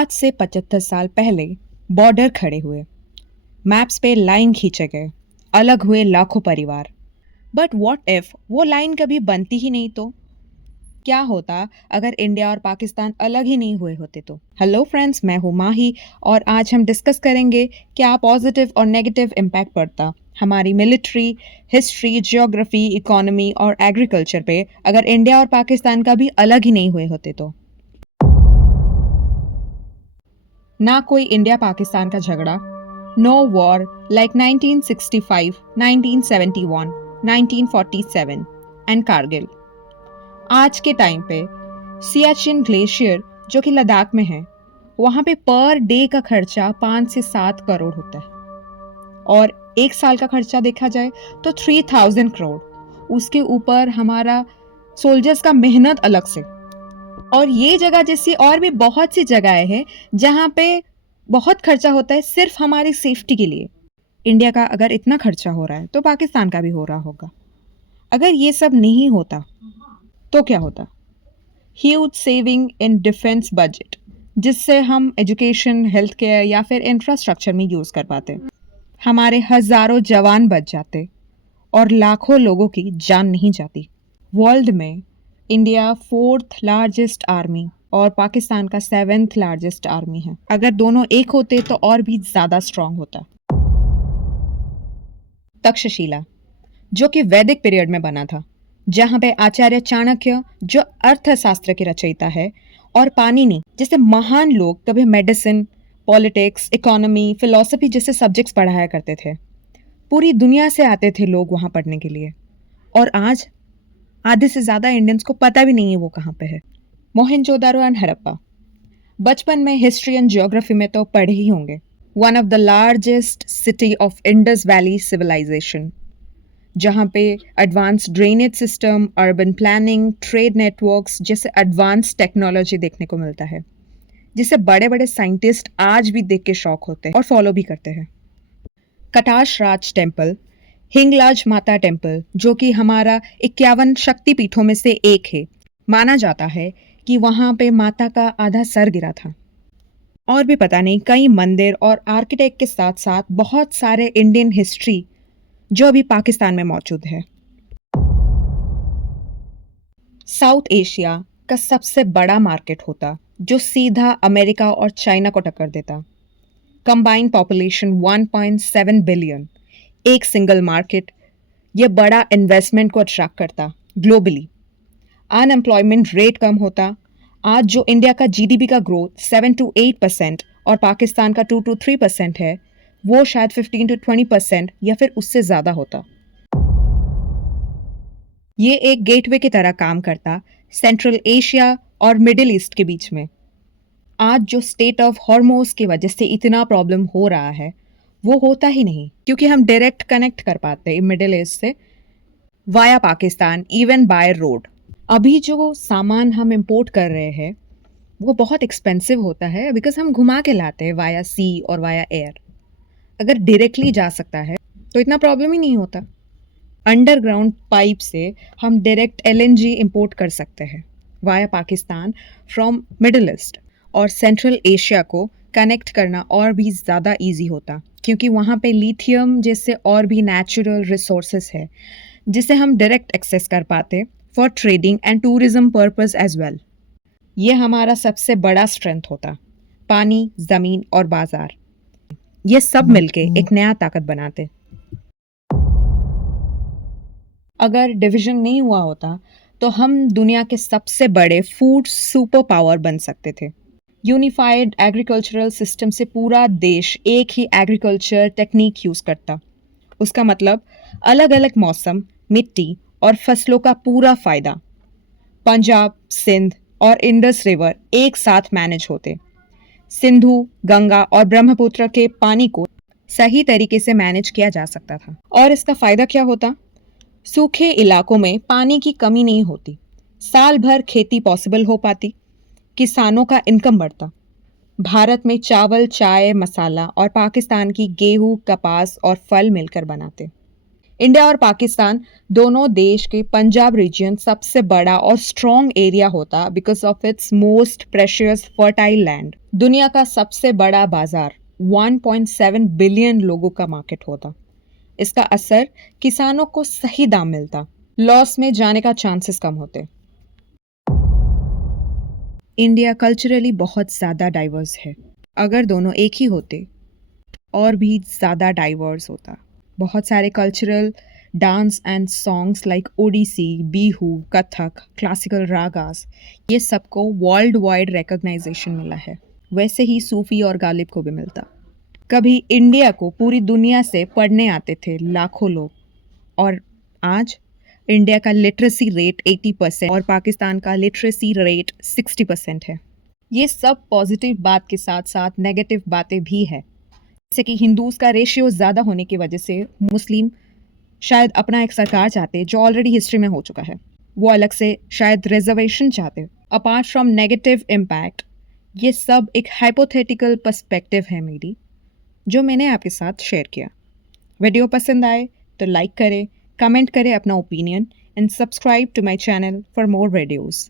आज से 75 साल पहले बॉर्डर खड़े हुए, मैप्स पे लाइन खींचे गए, अलग हुए लाखों परिवार। बट व्हाट इफ वो लाइन कभी बनती ही नहीं तो? क्या होता अगर इंडिया और पाकिस्तान अलग ही नहीं हुए होते तो? हेलो फ्रेंड्स, मैं हूँ माही और आज हम डिस्कस करेंगे क्या पॉजिटिव और नेगेटिव इम्पैक्ट पड़ता हमारी मिलिट्री, हिस्ट्री, जियोग्राफी, इकोनॉमी और एग्रीकल्चर पे अगर इंडिया और पाकिस्तान कभी अलग ही नहीं हुए होते तो। ना कोई इंडिया पाकिस्तान का झगड़ा, no war like 1965, 1971, 1947 and Kargil. आज के टाइम पे सियाचिन ग्लेशियर जो कि लद्दाख में है, वहाँ पे पर डे का खर्चा 5 से 7 करोड़ होता है और एक साल का खर्चा देखा जाए तो 3000 करोड़। उसके ऊपर हमारा सोल्जर्स का मेहनत अलग से। और ये जगह जैसी और भी बहुत सी जगहें हैं जहाँ पे बहुत खर्चा होता है सिर्फ हमारी सेफ्टी के लिए। इंडिया का अगर इतना खर्चा हो रहा है तो पाकिस्तान का भी हो रहा होगा। अगर ये सब नहीं होता तो क्या होता? Huge saving in defence budget, जिससे हम एजुकेशन, हेल्थ केयर या फिर इंफ्रास्ट्रक्चर में यूज़ कर पाते। हमारे हजारों जवान बच जाते और लाखों लोगों की जान नहीं जाती। वर्ल्ड में इंडिया 4th लार्जेस्ट आर्मी और पाकिस्तान का 7th लार्जेस्ट आर्मी है। अगर दोनों एक होते तो और भी ज़्यादा स्ट्रांग होता। तक्षशिला जो कि वैदिक पीरियड में बना था, जहाँ पे आचार्य चाणक्य जो अर्थशास्त्र के रचयिता है और पाणिनि जैसे महान लोग कभी मेडिसिन, पॉलिटिक्स, इकोनॉमी, फिलॉसफी जैसे सब्जेक्ट्स पढ़ाया करते थे। पूरी दुनिया से आते थे लोग वहाँ पढ़ने के लिए। और आज आधे से ज़्यादा इंडियंस को पता भी नहीं है वो कहाँ पे है। मोहनजोदारो एंड हड़प्पा, बचपन में हिस्ट्री एंड ज्योग्राफी में तो पढ़े ही होंगे। One of the largest city of Indus valley civilization, जहाँ पे advance drainage system, urban planning, trade networks जैसे एडवांस टेक्नोलॉजी देखने को मिलता है, जिसे बड़े बड़े साइंटिस्ट आज भी देख के शौक होते हैं और फॉलो भी करते हैं। कटाश राज टेम्पल, हिंगलाज माता टेम्पल जो कि हमारा 51 शक्तिपीठों में से एक है। माना जाता है कि वहाँ पे माता का आधा सर गिरा था। और भी पता नहीं कई मंदिर और आर्किटेक्ट के साथ साथ बहुत सारे इंडियन हिस्ट्री जो अभी पाकिस्तान में मौजूद है। साउथ एशिया का सबसे बड़ा मार्केट होता जो सीधा अमेरिका और चाइना को टक्कर देता। कंबाइंड पॉपुलेशन 1.7 बिलियन, एक सिंगल मार्केट, यह बड़ा इन्वेस्टमेंट को अट्रैक्ट करता ग्लोबली। अनएम्प्लॉयमेंट रेट कम होता। आज जो इंडिया का जीडीपी का ग्रोथ 7 to 8% और पाकिस्तान का 2 to 3% है, वो शायद 15 to 20% या फिर उससे ज़्यादा होता। ये एक गेटवे की तरह काम करता सेंट्रल एशिया और मिडिल ईस्ट के बीच में। आज जो स्टेट ऑफ हॉर्मोज की वजह से इतना प्रॉब्लम हो रहा है वो होता ही नहीं, क्योंकि हम डायरेक्ट कनेक्ट कर पाते हैं मिडिल ईस्ट से via Pakistan, even by road. अभी जो सामान हम इंपोर्ट कर रहे हैं वो बहुत एक्सपेंसिव होता है बिकॉज हम घुमा के लाते हैं वाया सी और वाया एयर। अगर डायरेक्टली जा सकता है तो इतना प्रॉब्लम ही नहीं होता। अंडरग्राउंड पाइप से हम डायरेक्ट एलएनजी इंपोर्ट कर सकते हैं via Pakistan from middle east, और सेंट्रल एशिया को कनेक्ट करना और भी ज़्यादा इजी होता क्योंकि वहाँ पे लिथियम जैसे और भी नेचुरल रिसोर्सेस है जिसे हम डायरेक्ट एक्सेस कर पाते for trading and tourism purpose as well. ये हमारा सबसे बड़ा स्ट्रेंथ होता, पानी, ज़मीन और बाजार, ये सब मिलके एक नया ताकत बनाते। अगर डिवीजन नहीं हुआ होता तो हम दुनिया के सबसे बड़े फूड सुपर पावर बन सकते थे। यूनिफाइड एग्रीकल्चरल सिस्टम से पूरा देश एक ही एग्रीकल्चर टेक्निक यूज़ करता। उसका मतलब अलग अलग मौसम, मिट्टी और फसलों का पूरा फ़ायदा पंजाब, सिंध और इंडस रिवर एक साथ मैनेज होते। सिंधु, गंगा और ब्रह्मपुत्र के पानी को सही तरीके से मैनेज किया जा सकता था। और इसका फ़ायदा क्या होता? सूखे इलाकों में पानी की कमी नहीं होती, साल भर खेती पॉसिबल हो पाती, किसानों का इनकम बढ़ता। भारत में चावल, चाय, मसाला और पाकिस्तान की गेहूं, कपास और फल मिलकर बनाते। इंडिया और पाकिस्तान दोनों देश के पंजाब रीजन सबसे बड़ा और स्ट्रॉन्ग एरिया होता because of its most precious fertile land. दुनिया का सबसे बड़ा बाजार 1.7 बिलियन लोगों का मार्केट होता। इसका असर किसानों को सही दाम मिलता, लॉस में जाने का चांसेस कम होते। इंडिया कल्चरली बहुत ज़्यादा डाइवर्स है। अगर दोनों एक ही होते और भी ज़्यादा डाइवर्स होता। बहुत सारे cultural dance and songs like Odissi, Bihu, Kathak, classical ragas, ये सबको वर्ल्ड वाइड रिकॉग्नाइजेशन मिला है। वैसे ही सूफी और गालिब को भी मिलता। कभी इंडिया को पूरी दुनिया से पढ़ने आते थे लाखों लोग, और आज इंडिया का लिटरेसी रेट 80% और पाकिस्तान का लिटरेसी रेट 60% है। ये सब पॉजिटिव बात के साथ साथ नेगेटिव बातें भी है, जैसे कि हिंदूज का रेशियो ज़्यादा होने की वजह से मुस्लिम शायद अपना एक सरकार चाहते जो ऑलरेडी हिस्ट्री में हो चुका है, वो अलग से शायद रिजर्वेशन चाहते। अपार्ट फ्रॉम नेगेटिव इम्पैक्ट, ये सब एक हाइपोथेटिकल पर्सपेक्टिव है मेरी, जो मैंने आपके साथ शेयर किया। वीडियो पसंद आए तो लाइक करें, कमेंट करें अपना opinion and subscribe to my channel for more videos.